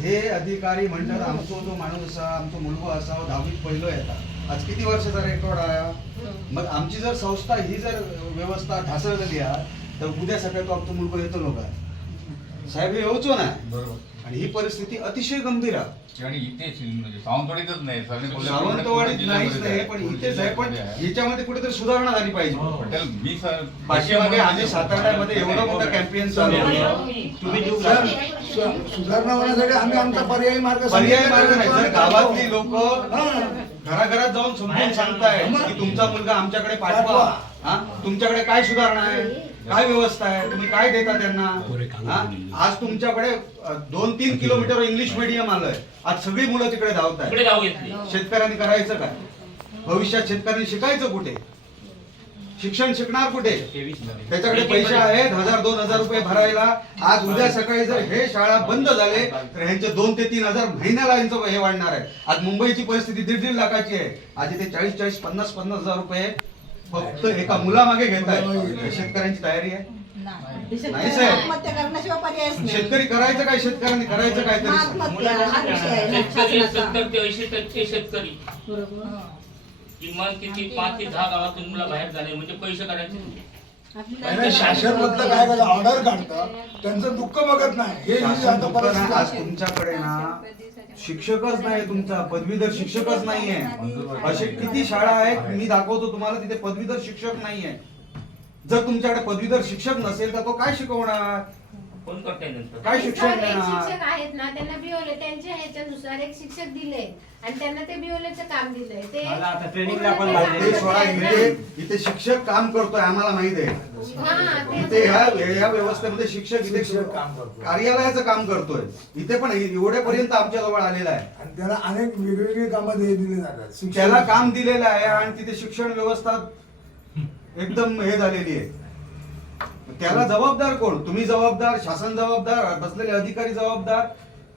हे अधिकारी म्हणतात आमचो जो माणूस असा आमचो मुलगो असा 10वीत पहिलो येता. आज किती वर्षाचा रेकॉर्ड आहे. मग आमची जर संस्था ही जर व्यवस्था ढासळलेली आहे तर उद्या सकाळी तो आमचा मुलगो येतो लोक साहेब हे येऊचो नाही. बरोबर. आणि ही परिस्थिती अतिशय गंभीर आहे. आणि इथेच म्हणजे सावंतवाडीतच नाही सावंतवाडीत नाहीच नाही पण इथेच आहे. पण याच्यामध्ये कुठेतरी सुधारणा झाली पाहिजे. पटेल मी पाठीमागे आधी साताऱ्यामध्ये एवढं मोठं कॅम्पेन चालू आहे. तुम्ही सुधारणा होण्यासाठी आम्ही आमचा पर्यायी मार्ग नाही. जर गावातली लोक घराघरात जाऊन समजून सांगताय की तुमचा मुलगा आमच्याकडे पाठवा, तुमच्याकडे काय सुधारणा आहे, काय व्यवस्था आहे, तुम्ही काय देता त्यांना. आज तुमच्याकडे 2-3 किलोमीटर इंग्लिश मीडियम आलंय. आज सगळी मुलं तिकडे धावत आहेत. शेतकऱ्यांनी करायचं काय. भविष्यात शेतकऱ्यांनी शिकायचं कुठे, शिक्षण शिकणार कुठे. त्याच्याकडे पैसे आहेत 1000-2000 रुपये भरायला. आज उद्या सकाळी जर हे शाळा बंद झाले तर ह्यांचे 2 ते 3 हजार महिन्याला यांचं हे वाढणार आहे. आज मुंबईची परिस्थिती 1.5 लाखाची आहे. आज इथे 40-40, 50-50 हजार रुपये फक्त एका मुलामागे घेत आहे. शेतकऱ्यांची तयारी आहे नाही साहेब. शेतकरी करायचं काय, शेतकऱ्यांनी करायचं काय तरी. शेतकरी 70-80% शेतकरी किमान किती 5 ते 10 गावातून मुलं बाहेर झाले म्हणजे पैसे काढायचे. शासन मधलं काय करतं, ऑर्डर काढतं, त्यांचं दुःख बघत नाही. हे आज तुमच्याकडे ना शिक्षकच नाही, तुमचा पदवीधर शिक्षकच नाहीये. असे किती शाळा आहेत मी दाखवतो तुम्हाला तिथे पदवीधर शिक्षक नाहीये. जर तुमच्याकडे पदवीधर शिक्षक नसेल तर तो काय शिकवणार, कोण करताय नंतर काय शिक्षण देणार. शिक्षक आहेत ना त्यांना बिओले त्यांच्या ह्याच्यानुसार एक शिक्षक दिले आणि त्यांना ते बिओलेचं काम दिलंय. ते ते सोडा, इथे शिक्षक काम करतोय आम्हाला माहित आहे. इथे ह्या व्यवस्थेमध्ये शिक्षक इथे कार्यालयाचं काम करतोय. इथे पण एवढ्यापर्यंत आमच्या जवळ आलेला आहे आणि त्याला अनेक वेगवेगळी कामं दिली जातात. त्याला काम दिलेलं आहे आणि तिथे शिक्षण व्यवस्था एकदम हे झालेली आहे. त्याला जबाबदार कोण, तुम्ही जबाबदार, शासन जबाबदार, बसलेले अधिकारी जबाबदार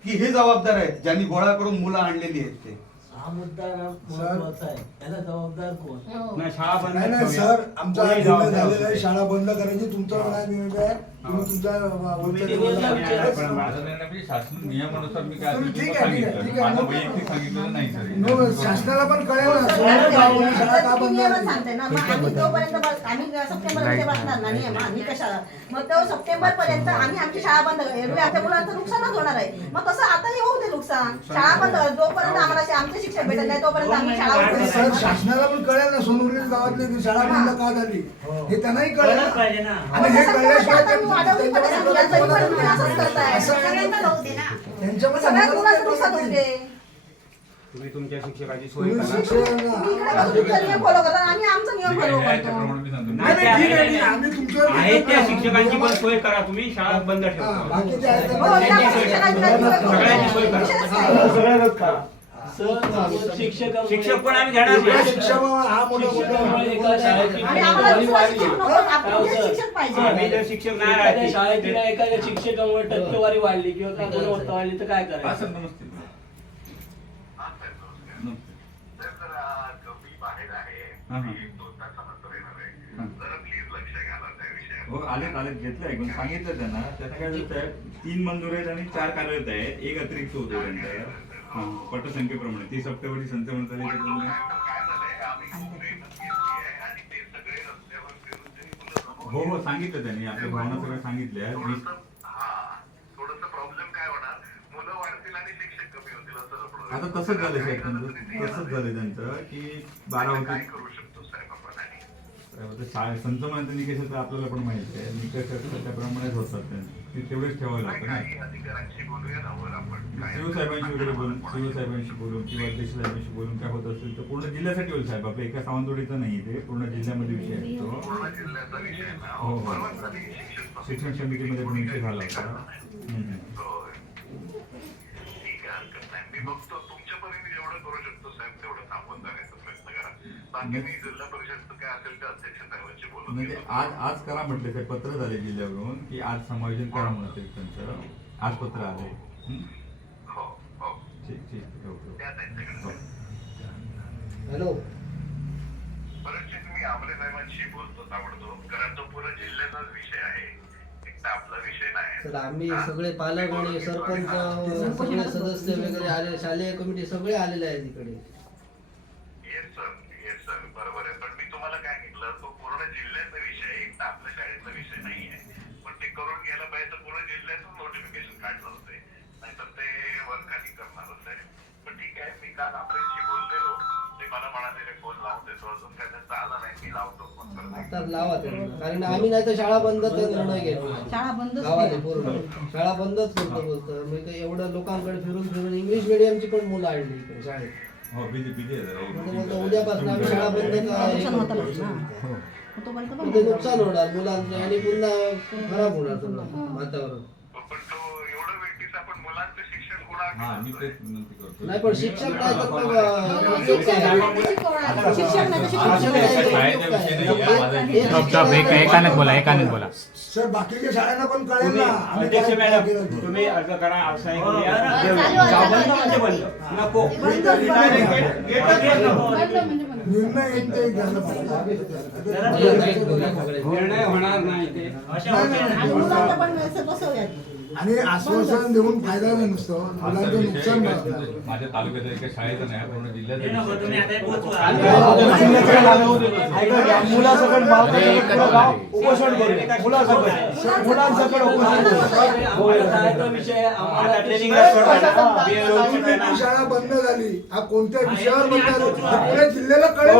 की हे जबाबदार आहेत ज्यांनी गोळा करून मुलं आणलेली आहेत ते. हा मुद्दा महत्त्वाचा आहे. त्याला जबाबदार कोण. नाही सर, आमचा निर्णय झालेला आहे शाळा बंद करायची. तुमचा निर्णय आहे, तुम्ही तुमच्या शासन नियमानुसार मी काय ठीक आहे, ठीक आहे, ठीक आहे. माझं वैयक्तिक सांगितलेलं नाही सर. शासनाला पण कळेल ना शाळा का बंद सांगते ना. मग आम्ही तोपर्यंत आम्ही सप्टेंबर मध्ये बसणार ना नियम. आम्ही कशाला मग तो सप्टेंबर पर्यंत आम्ही आमची शाळा बंद करू. आता मुलांचं नुकसानच होणार आहे. मग तसं आताही होऊ दे नुकसान. शाळा बंद जोपर्यंत आम्हाला आमचे शिक्षण भेटत नाही तोपर्यंत आम्ही शाळा सर, शासनाला पण कळेल ना सोनवली गावातली शाळा बंद का झाली हे त्यांनाही कळेल ना. आणि हे कळल्याशिवाय तुम्ही तुमच्या शिक्षकाची सोय फॉलो करा आणि आमचा नियम फॉलो करतो. आहे त्या शिक्षकांची पण सोय करा. तुम्ही शाळा बंद ठेवा. शिक्षक पण आम्ही घेणार. आम्ही जर शिक्षक नाही राहते शाळेतील एखाद्या शिक्षकामुळे टक्केवारी वाढली किंवा गुणवत्ता वाढली तर काय करायचं. आलेत घेतलं ऐकून सांगितलं त्यांना. त्यांना काय झालं 3 मंजूर आहेत आणि 4 कार्यरत आहेत. 1 अतिरिक्त होतो त्यांच्या पटसंख्येप्रमाणे 30 सप्टेंबरची संच म्हणतात. हो हो सांगितलं त्यांनी आपल्या भावना सगळं सांगितल्या. आता तसंच झालं साहेब, तसंच झालं त्यांचं की 12 होते संत म्हणतात निकष आपल्याला पण माहिती आहे. निकष त्याप्रमाणेच होतात त्यांनी तेवढेच ठेवावं लागतं ना. शिवसाहेबांशी वगैरे बोलून किंवा अध्यक्ष साहेबांशी बोलून काय होत असेल तर पूर्ण जिल्ह्यासाठी होईल साहेब. आपल्या एका सावंतवाडीचा नाही, ते पूर्ण जिल्ह्यामध्ये विषय आहे तो. हो हो शिक्षण समितीमध्ये पण विषय झाला होता. म्हणजे आज करा म्हटलं साहेब. पत्र झाले जिल्ह्यावरून की आज समायोजन करा म्हणत त्यांचं. आज पत्र आले. ठीक ठीक हॅलो. परत मी आमले साहेबांशी बोलतो ताबडतोब कारण तो पूर्ण जिल्ह्याचाच विषय आहे. आपला विषय नाही. तर आम्ही सगळे पालक आणि सरपंच सगळे सदस्य वगैरे आले, शालेय कमिटी सगळे आलेले आहेत इकडे. येस सर बरोबर आहे. पण मी तुम्हाला काय म्हटलं, तो पूर्ण जिल्ह्याचा विषय आहे, एकटा आपल्या शाळेचा विषय नाही आहे. पण ते करून घ्यायला पाहिजे तर पूर्ण जिल्ह्यातून नोटिफिकेशन काढलं होते, नाहीतर ते वर खाली करणारच आहे. पण ठीक आहे, मी काल आपल्याशी बोललेलो, ते मला म्हणाले फोन लावून देतो, अजून काय त्यांचा आला नाही, मी लावतो फोन करतो. आता लावा त्यांना, कारण आम्ही नाही तर शाळा बंदचा निर्णय घेतला. शाळा बंदच गावात केल्या. पूर्ण शाळा बंदच करतो बोलतं. मी तर एवढं लोकांकडे फिरून फिरून इंग्लिश मिडियमची पण मुलं आणली इकडे शाळेत. हो बिजी आहे जरा. म्हणून म्हणतो उद्यापासून आम्ही शाळा बंद नुकसान होतं ना. तोपर्यंत पण म्हणजे नुकसान होणार मुलांचं आणि पुन्हा खराब होणार सगळं वातावरण. पण तो एवढं व्यक्तीच आपण मुलांचं शिक्षण होणार हा मी तेच विनंती करतो. नाही पण शिक्षक नाही तर मग शिक्षक नाही तर शाळेचा विषय नाही आहे, माझा विषय एक एकानेच बोला. सर बाकीच्या शाळांना पण कळेल ना आम्ही अध्यक्ष काय मॅडम केलं. तुम्ही अर्ज करा असाही करूया. चालू आहे. बंद नको निर्णय एक ते घ्यायला पाहिजे. निर्णय होणार नाही ते. आणि मुलांना पण व्यवस्थित बसवूयात. आणि आश्वासन देऊन फायदा नाही नुसतं, हा मुलांचं सर नुकसान विषय होतं. माझ्या तालुक्याचा एका शाळेचा नाही, पूर्ण जिल्ह्याचा विषय आहे. मुलासकट उपोषण करू मुलांसकट विषय आम्हाला जी शाळा बंद झाली, हा कोणत्या विषयावर बंद झाली हे पुणे जिल्ह्याला कळेल.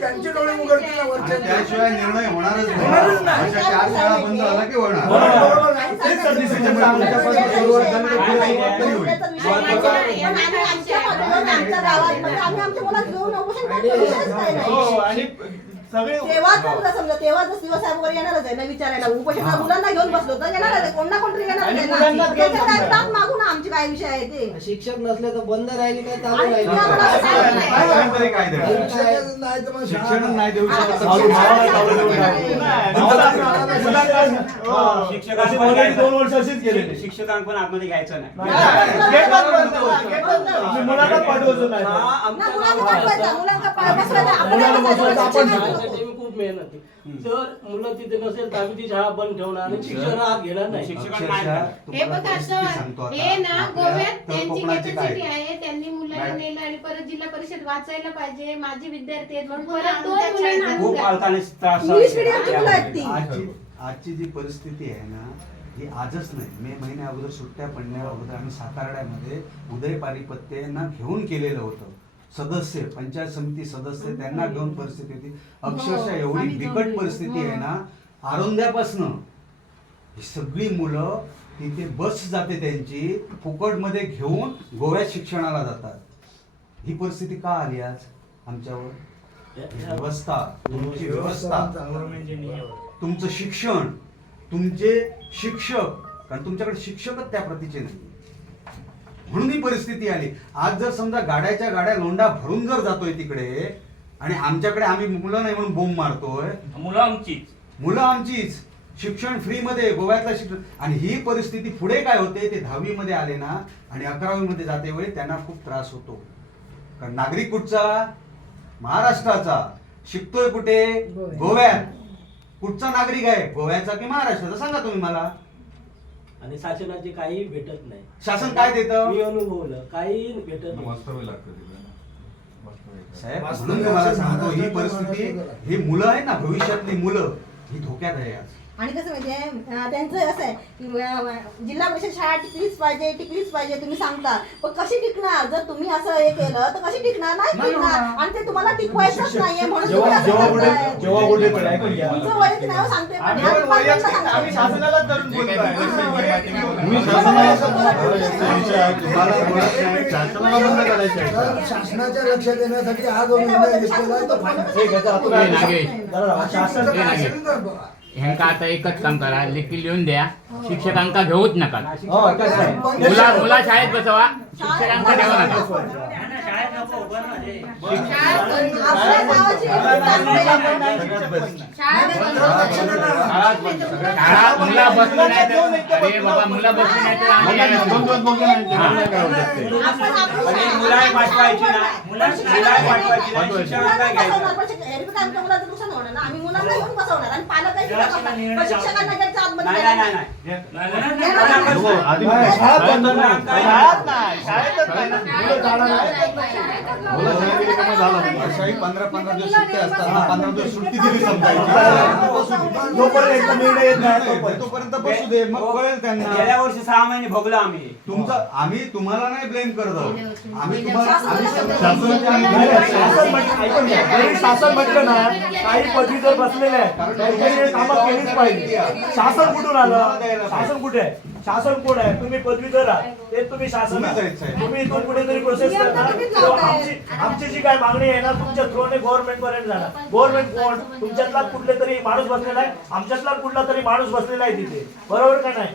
त्यांचे डोळे उघडतील ना वरच्या. त्याशिवाय निर्णय होणारच नाही. अशा 4 शाळा बंद झाला की होणार. बरोबर आहे. तेव्हा जर दिवस साहेब वगैरे येणारच आहे ना विचारायला, उपोषणाला मुलांना घेऊन बसलो तर येणारच आहे, कोण ना कोणतरी येणारच आहे ना. त्याच्याकडे ताप मागू ना, आमचे काय विषय आहे ते. शिक्षक नसले तर बंद राहिली काय चालू आणि राहिली तुम्ही आम्हाला काय तरी काय देणार? शिक्षकच नाही तर मग शिक्षण शाळा नाही देऊ शकत. शिक्षकांना पण आतमध्ये घ्यायचं नाही. मुलांना पाठवायचं, मुलांना बसवायचं, आपल्याला बसवायचं. खूप मेहनत जर मुलं तिथे नसेल तर आम्ही ती शाळा बंद ठेवणार आणि शिक्षण हात घेणार नाही. अक्षरशः हे बघा परिस्थिती सांगतो सर, आता. हे ना गोव्यात तर त्यांची कोकणाची काय? कॅपॅसिटी आहे, त्यांनी मुलांना मॅडम. नेलं आणि परत जिल्हा परिषद वाचायला पाहिजे, माझे विद्यार्थी आहेत म्हणून परत 2 मुलांना आणून खूप द्या. पालकांनी त्रास इंग्लिश मिडियमची मुलं आहेत ती. आजची जी परिस्थिती आहे ना, ही आजच नाही, मे महिन्या अगोदर सुट्ट्या पडण्या अगोदर आम्ही सातारड्यामध्ये उदय पारिपत्यांना घेऊन केलेलं होतं. सदस्य, पंचायत समिती सदस्य त्यांना घेऊन परिस्थिती होती. अक्षरशः एवढी बिकट परिस्थिती आहे ना, आरोंद्यापासनं ही सगळी मुलं तिथे बस जाते त्यांची, फुकटमध्ये घेऊन गोव्यात शिक्षणाला जातात. ही परिस्थिती का आली आज आमच्यावर? व्यवस्था, तुमची व्यवस्था, तुमचं शिक्षण, तुमचे शिक्षक, कारण तुमच्याकडे शिक्षकच त्या प्रतीचे नाही, म्हणून ही परिस्थिती आली. आज जर समजा गाड्याच्या गाड्या लोंढा भरून जर जातोय तिकडे आणि आमच्याकडे आम्ही मुलं नाही म्हणून बोंब मारतोय, मुलं आमचीच, शिक्षण फ्री मध्ये, गोव्यातलं शिक्षण. आणि ही परिस्थिती पुढे काय होते, ते 10वी मध्ये आले ना आणि 11वी मध्ये जाते वेळी त्यांना खूप त्रास होतो. कारण नागरिक कुठचा? महाराष्ट्राचा. शिकतोय कुठे? गोव्यात. कुठचा नागरिक आहे, गोव्याचा की महाराष्ट्राचा? सांगा तुम्ही मला. आणि शासनाचे काही भेटत नाही. शासन काय देतं? मी अनुभवलं, काही भेटत नाही. वास्तव्य लागतं तिकडे ना. साहेब, म्हणून मी मला सांगतो, ही परिस्थिती, ही मुलं आहे ना, भविष्यातली मुलं, ही धोक्यात आहे आज. आणि कसं माहितीये, त्यांचं असं आहे की जिल्हा परिषद शाळा टिकलीच पाहिजे तुम्ही सांगता, पण कशी टिकणार? जर तुम्ही असं हे केलं तर कशी टिकणार? नाही टिकणार. आणि ते तुम्हाला टिकवायचंच नाहीये म्हणून तुम्ही असं करताय. तुमचं वैयक्तिक नाव सांगते, पण ह्या डिपार्टमेंटला सांगते. शासनालाच धरून बोलतोय. शासनाच्या लक्षात येण्यासाठी हा जो निर्णय घेतलेला आहे तो ह्यांका आता एकच काम करा, लेखी लिहून द्या, शिक्षकांका घेऊच नका, मुला शाळेत बसवा, शिक्षकांका ठेवू नका. आपल्या गावाची शाळा मुला बसली नाही तर अरे बाबा मुला बसली नाही तर आम्ही आपण मुलाही पाठवायची ना मुलाही पाठवायची ना शिक्षकांना घ्यायचं आमच्या मुलाचं नुकसान होणार ना. आम्ही मुलांना घेऊन बसवणार आणि पालकांची बसवणार. पण शिक्षकांना घ्यायचं आतमध्ये नाही नाही. वर्षाही 15-15 दिवस सुट्टी असतात ना, 15 दिवस सुट्टी दिली समजायची. तोपर्यंत बसू दे, मग कळेल त्यांना. गेल्या वर्षी 6 महिने भोगलो आम्ही. आम्ही तुम्हाला नाही ब्लेम करत आहोत. आम्ही तुम्हाला शासन म्हटलं ना काही पदवी जर बसलेले आहेत त्यांनी कामं केलीच पाहिजे. शासन कुठून आलं? शासन कुठे आहे? शासन कोण आहे? तुम्ही पदवीधर आहात, ते तुम्ही शासन आहात. तुम्ही इथून कुठेतरी प्रोसेस करणार. आमची जी काय मागणी आहे ना तुमच्या थ्रोने गव्हर्नमेंट पर्यंत जाणार. गव्हर्नमेंट कोण? तुमच्यातला कुठले तरी माणूस बसलेला आहे, आमच्यातला कुठला तरी माणूस बसलेला आहे तिथे, बरोबर का नाही?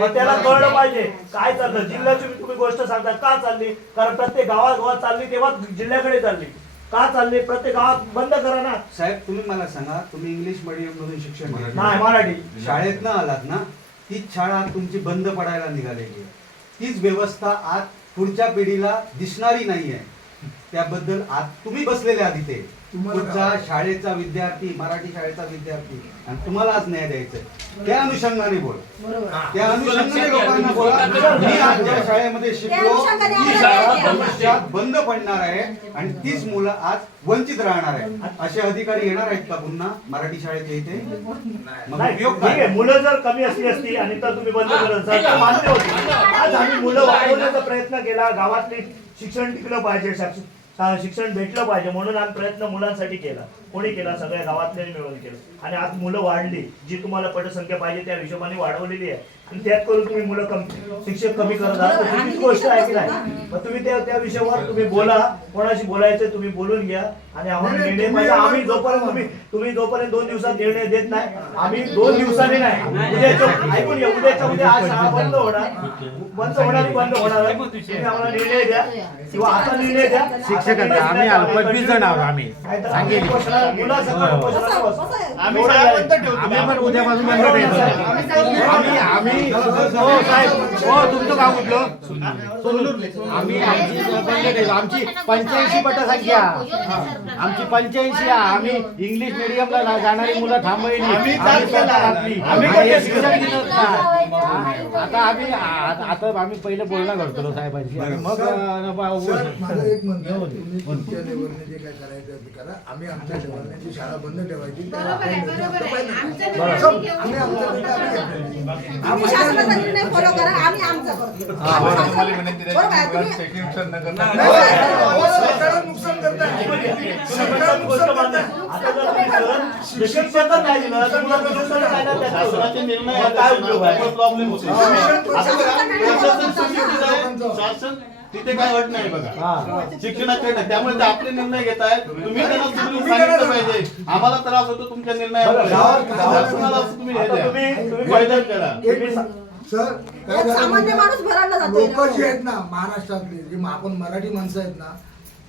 मग त्याला कळलं पाहिजे काय चाललं. जिल्ह्याची तुम्ही गोष्ट सांगता का चालली? कारण प्रत्येक गावात चालली तेव्हा जिल्ह्याकडे चालली. का चालली? प्रत्येक गावात बंद करा ना. साहेब तुम्ही मला सांगा, तुम्ही इंग्लिश मीडियम मधून शिक्षण घेतलं? नाही, मराठी शाळेत न आलात ना, तीच शाळा तुमची बंद पडायला निघालेली आहे. तीच व्यवस्था आज पुढच्या पिढीला दिसणारी नाहीये. त्याबद्दल आज तुम्ही बसलेले आहात इथे, पुढचा शाळेचा विद्यार्थी, मराठी शाळेचा विद्यार्थी, आणि तुम्हाला आज न्याय द्यायचा. त्या अनुषंगाने बोल, त्या अनुषंगाने लोकांना बोला. मी आज ज्या शाळेमध्ये शिकलो ती शाळा भविष्यात बंद पडणार आहे आणि तीच मुलं आज वंचित राहणार आहे. असे अधिकारी येणार आहेत का पुन्हा मराठी शाळेत इथे? मग उपयोग ठीक आहे. काय? मुलं जर कमी असली असती आणि तर तुम्ही बंद करत असाल तर मान्य होती. आज आम्ही मुलं वाढवण्याचा प्रयत्न केला. गावातले शिक्षण टिकलं पाहिजे, शिक्षण भेटलं पाहिजे म्हणून आम्ही प्रयत्न मुलांसाठी केला. कोणी केला? सगळ्या गावातले मिळून केलं. आणि आज मुलं वाढली, जी तुम्हाला पटसंख्या पाहिजे त्या हिशोबाने वाढवलेली आहे. आणि त्यात करून तुम्ही मुलं शिक्षक कमी करत आहात, चुकीची गोष्ट आहे की नाही? मग तुम्ही त्या विषयावर तुम्ही बोला, कोणाशी बोलायचं तुम्ही बोलून घ्या आणि आम्हाला निर्णय पाहिजे. आम्ही जोपर्यंत तुम्ही जोपर्यंत 2 दिवसात निर्णय देत नाही, आम्ही 2 दिवसांनी नाही, उद्याच्या ऐकून घ्या, उद्याच्या उद्या आज शाळा बंद होणार. तुम्ही आम्हाला निर्णय द्या किंवा आता निर्णय द्या. शिक्षकांना आम्ही 25 जण आहोत. आम्ही आम्ही पण उद्यापासून बंद ठेवतो. तुमचं गाव कुठलं? आम्ही आमची 85 पटसंख्या, आमची 85. आम्ही इंग्लिश मिडियमला जाणारी मुलं थांबवली. आता आम्ही पहिले बोलणं करतो साहेबांशी, मग माझं एक म्हणणं, तुम्ही तुमच्या लेवलने जे काय करायचं ते करा. आम्ही आमच्या लेवलने जी शाळा बंद ठेवायची आम्ही शासनाचा निर्णय फॉलो करा. आम्ही आमचा करतो. नुकसान करताय. शिक्षण नाही दिलं तर मुलांचं नुकसान काय ना त्याचा निर्णय काय उपयोग आहे? प्रॉब्लेम होतो. शासन तिथे काय अट नाही बघा, शिक्षणाचे नाही. त्यामुळे ते आपले निर्णय घेत आहेत. तुम्ही त्यांना समजून सांगितलं पाहिजे आम्हाला त्रास होतो तुमच्या निर्णयामुळे, शासनाला असं तुम्ही फायदा करा. सर सामान्य माणूस भरायला जातो. लोक जी आहेत ना महाराष्ट्रातले, जे आपण मराठी माणसं आहेत ना,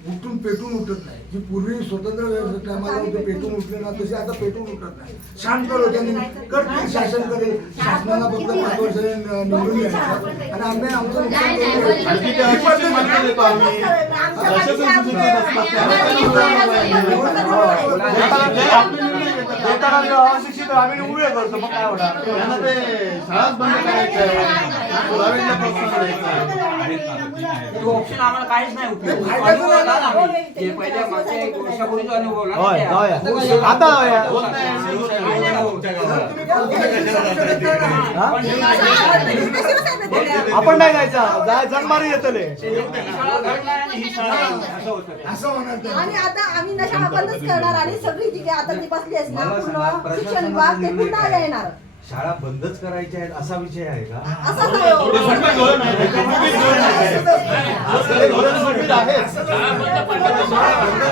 उठून पेटून उठत नाही. जी पूर्वी स्वतंत्र टायमाला होते पेटून उठले ना, तसे आता पेटून उठत नाही. शांत लोकांनी करतील, शासन करेल. शासनाला फक्त 5 वर्ष निवडून द्यायचं आणि आम्ही आमचं नुकसान अशिक्षित आम्ही उभे करतो. मग काय होणार? त्यांना ते शाळाच बंद करायचं आहे, ऑप्शन आम्हाला काहीच नाही उपयोग. आपण नाही जायचं, जनमारी येतले असं होणार. आणि आता आम्ही ना शाळा बंदच करणार आणि सगळी जी आता जी बसली असते ना पूर्ण शिक्षण विभाग ते पुन्हा येणार. शाळा बंदच करायच्या आहेत असा विषय आहे का? असं नाही हो.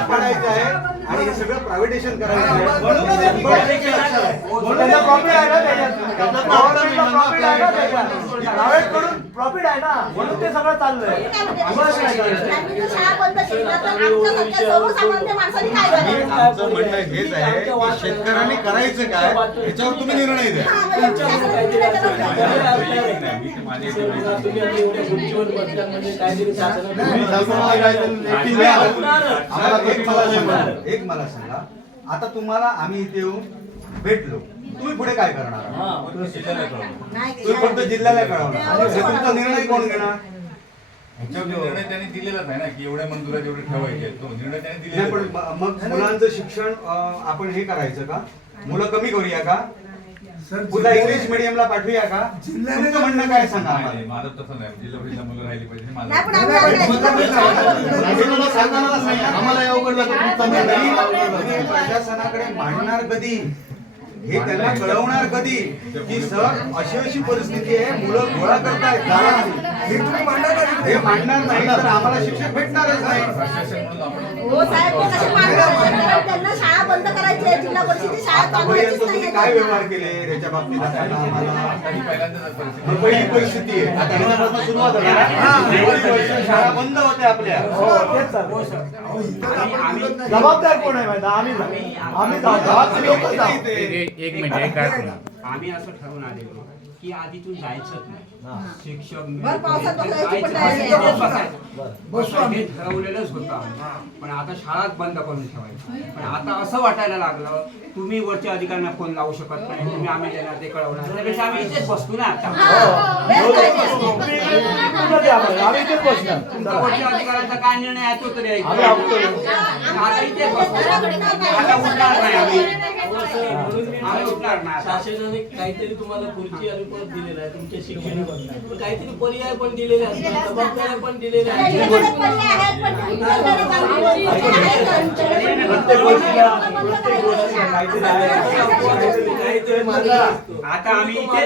पडायचं आहे आणि हे सगळं प्रायव्हेटेशन करायचं आहे. प्रॉफिट आहे ना त्याच्यात, प्रायव्हेट कडून प्रॉफिट आहे ना, म्हणून ते सगळं चाललंय. बस काय करायचं? त्यांनी जर शाळा बंद केल्या तर आमच्यासारख्या सर्वसामान्य माणसांनी काय करायचं? आमचं म्हणणं हेच आहे की शेतकऱ्यांनी करायचं काय याच्यावर तुम्ही निर्णय द्या. हा, म्हणजे शासनाने निर्णय केला पाहिजे. एक मला सांगा, आता तुम्हाला आम्ही इथे येऊन भेटलो, तुम्ही पुढे काय करणार? तुम्ही फक्त जिल्ह्याला कळवणार, तुमचा निर्णय कोण घेणार? ह्याच्यावर निर्णय त्यांनी दिलेलाच आहे ना की एवढ्या मंजुरा जेवढे ठेवायचे तो निर्णय त्यांनी दिलेला नाही, पण मग मुलांचं शिक्षण आपण हे करायचं का? मुलं कमी करूया का? पुन्हा इंग्लिश मिडियमला पाठवूया का? तुमचं म्हणणं काय सांगा आम्हाला. माझं तसं नाही, जिल्हा परिषद मुलं राहिली पाहिजे नाही, माझं पण आम्ही तुम्ही प्रशासनाकडे मांडणार कधी, हे त्यांना कळवणार कधी की सर अशी अशी परिस्थिती आहे, मुलं गोळा करतायत हे तुम्ही मांडणार नाही तर आम्हाला शिक्षक भेटणारच नाही. हो साहेब, ते कसे मांडणार? त्यांना शाळा बंद करायची आहे, जिल्हा परिषदेची शाळा चालवायचीच तुम्ही नाही. काय व्यवहार केले त्याच्या बाबतीत सांगा आम्हाला. पहिली परिस्थिती आहे, आता ह्याच्यापासून सुरुवात होणार. एवढी वर्ष शाळा बंद होत्या आपल्या. जबाबदार कोण आहे माहिती? आम्ही जबाबदारी लोकच आहोत. एक मिनिट काय आम्ही असं ठरवून आलेलो की आधीतून जायचंच नाही. शिक्षक भर पावसात बसायची पण जायचं तयारी आहे. बसायचं. हे ठरवलेलंच होतं आम्ही. पण आता शाळाच बंद करून ठेवायची. पण आता असं वाटायला लागलं तुम्ही वरच्या अधिकाऱ्यांना फोन लावू शकत नाही, तुम्ही आम्ही देणार ते कळवणार, त्यापेक्षा आम्ही इथेच बसतो ना आता. आम्ही इथेच बसणार. तुमचा वरच्या अधिकाऱ्यांचा काय निर्णय आहे तो तरी ऐकू. आता इथेच बसतो. आता उठणार नाही आम्ही. आम्ही उठणार नाही. शासनाने काहीतरी तुम्हाला खुर्ची आणि पद दिलेलं आहे तुमच्या शिक्षण, पण काहीतरी पर्याय पण दिलेले असतात, जबाबदाऱ्या पण दिलेल्या आहेत. आता आम्ही इथे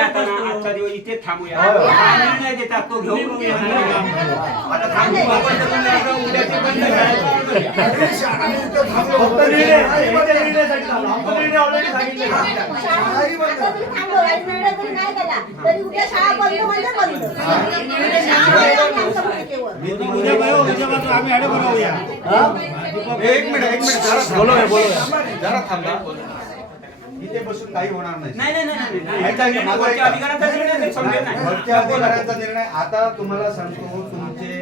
आता ना आजचा दिवस इथे थांबूया. काय निर्णय देतात तो घेऊन आता थांबू. उद्याचे बंद फक्त निर्णयासाठी झाला. आमचा निर्णय ऑलरेडी सांगितलेला आहे. आता तुम्ही थांबवा, आणि निर्णय जरी नाही केला तरी उद्या शाळा बंद म्हणजे बंद. एक मिनिट जरा थांबा. इथे बसून काही होणार नाही. वरच्या अधिकाऱ्यांचा निर्णय. आता तुम्हाला सांगतो, तुमचे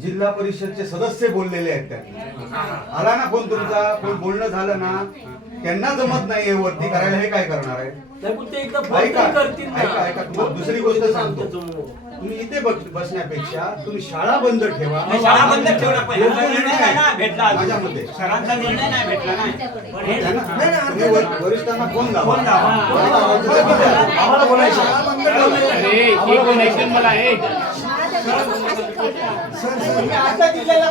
जिल्हा परिषदचे सदस्य बोललेले आहेत. त्यांनी आला ना फोन तुमचा, फोन बोलणं झालं ना, त्यांना जमत नाहीये वरती करायला, हे काय करणार आहे? ऐका, तुम्हाला दुसरी गोष्ट सांगतो, तुम्ही इथे बसण्यापेक्षा तुम्ही शाळा बंद ठेवा. शाळा बंद ठेवला पाहिजे भेटला माझ्या मते सरांचा निर्णय नाही भेटला नाही. वरिष्ठांना फोन लावा. आम्हाला बोलायचं. मला आता जिल्ह्याला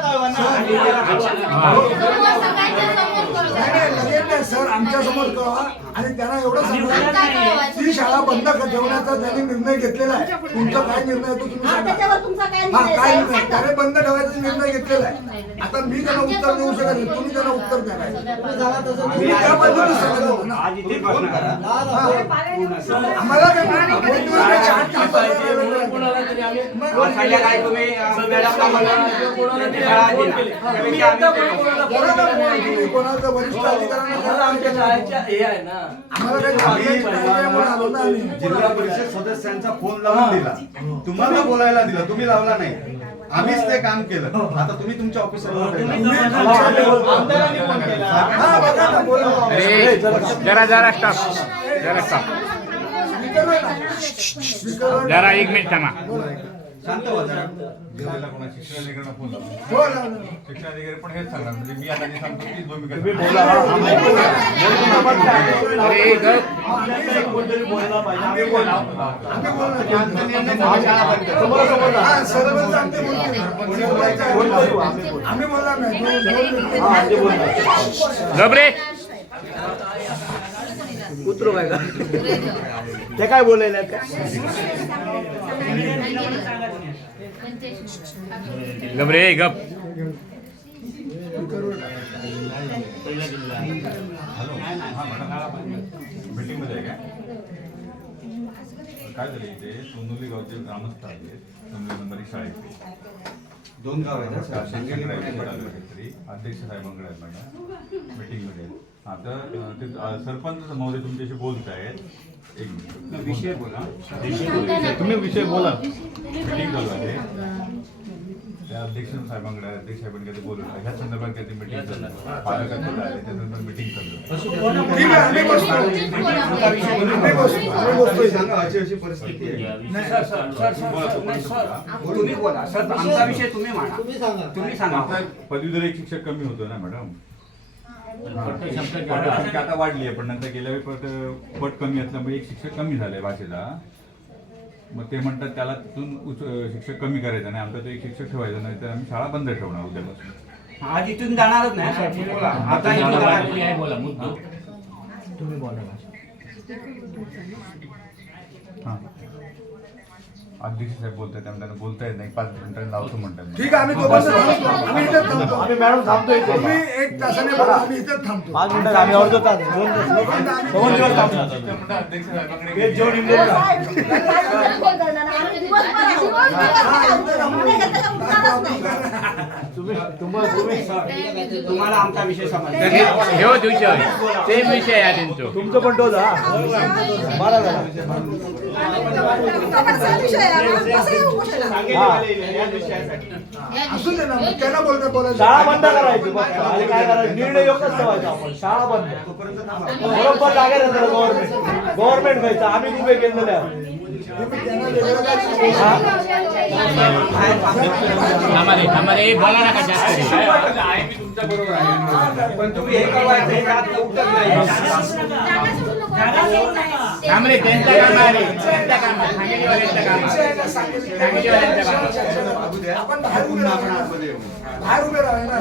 सर आमच्या समोर कळवा आणि त्यांना एवढं सांगा ती शाळा बंद ठेवण्याचा त्यांनी निर्णय घेतलेला आहे. तुमचा काय निर्णय आहे तो तुम्ही सांगा. त्याच्यावर तुमचा काय हा, निर्णय काय आहे? निर्णय? त्याने बंद ठेवायचा निर्णय घेतलेला आहे. आता मी त्यांना उत्तर देऊ शकत नाही, तुम्ही त्यांना उत्तर द्या. तुम्ही त्या पद्धतीने सांगा ना. आज इथे फोन करा. आम्हाला काय दोन दिवस काय चहा केली पाहिजे. आज संध्याकाळी तुम्ही मॅडमला म्हणा, त्यांची शाळा दिली. त्यापेक्षा आम्ही कोणाचं वरिष्ठ अधिकाऱ्यांना आमच्या शाळेच्या हे आहे ना, आम्हाला काही जिल्हा परिषद सदस्यांचा फोन लावून दिला, तुम्हाला बोलायला दिलं, तुम्ही लावला नाही. आम्हीच ते काम केलं. आता तुम्ही तुमच्या ऑफिसरला जरा स्टॉप जरा एक मिनिट थांबा. शांत व्हा जरा. शिक्षणाधिकाऱ्यांना फोन लावला. बोला. शिक्षणाधिकारी पण हेच सांगणार, म्हणजे मी आता जे सांगतो तीच भूमिका. कोणतरी बोलला पाहिजे. आम्ही आम्ही बोलणार नाही. गबरे उतरू काय का ते काय बोलायला गबरे गप. मीटिंग मध्ये आहे काय झालं इथे सोनोली गावचे ग्रामस्थ आले सोनोली नंबर शाळेचे 2 गाव आहेत अध्यक्ष साहेबांकडे आहेत मॅडम मीटिंगमध्ये आता ते सरपंच समोर तुमच्याशी बोलत आहेत. एक मिनिट विषय बोला. तुम्ही विषय बोला. मीटिंग चालू आहे त्या अध्यक्ष साहेबांकडे अध्यक्ष साहेबांकडे ते बोलू ह्या संदर्भात काहीतरी मीटिंग चालू आहे. पालकांचं आहे त्या संदर्भात मीटिंग चालू आहे. ठीक आहे, आम्ही बसतो. सांगा अशी परिस्थिती आहे. तुम्ही बोला सर, आमचा विषय तुम्ही मांडा. तुम्ही सांगा. आता पदवीधर एक शिक्षक कमी होतो ना मॅडम. पटसंख्या आता वाढली आहे पण नंतर गेल्या वेळी पट कमी असल्यामुळे एक शिक्षक कमी झालाय भाषेला. मग ते म्हणतात त्याला तिथून शिक्षक कमी करायचा नाही, आमचा तो एक शिक्षक ठेवायचा नाही तर आम्ही शाळा बंद ठेवणार उद्यापासून. आज इथून जाणारच नाही. आता इथून जाणार नाही. बोला मुद्दा. हां अध्यक्ष साहेब बोलतात त्यांना बोलता येत नाही 5 मिनिटांनी लावतो म्हणतात. ठीक आहे, आम्ही दोघांचं थांबतो. आम्ही इथेच थांबतो. आम्ही मॅडम थांबतो इथे. तुम्ही 1 तासाने बोला, आम्ही इथेच थांबतो. 5 मिनिटात आम्ही अर्धा तास 2 दिवस थांबतो. अध्यक्ष साहेबांकडे हे जेवण आम्ही दिवसभर तुम्हाला आमचा विषय समजला. ह्यो विषय सेम विषय आहे त्यांचो. तुमचं पण टोच हा बरा झाला. असू दे ना, मग त्यांना बोलायचं. शाळा बंद करायची. काय करायचं निर्णय योग्यच ठेवायचा आपण. शाळा बंद बरोबर लागेल गव्हर्नमेंट घ्यायचं. आम्ही उभे केलेले आहोत. आम्हाला बोला नका जास्त. आहे मी तुमच्या बरोबर आहे पण तुम्ही हे कळवायचं हे रात उठत नाही. त्यामुळे त्यांचं काम आहे, त्यांचं काम आहे, सांगलीवाल्यांचं काम आहे. सांगलीवाल्यांचं काम आहे. आपण बाहेर उभे राहू ना.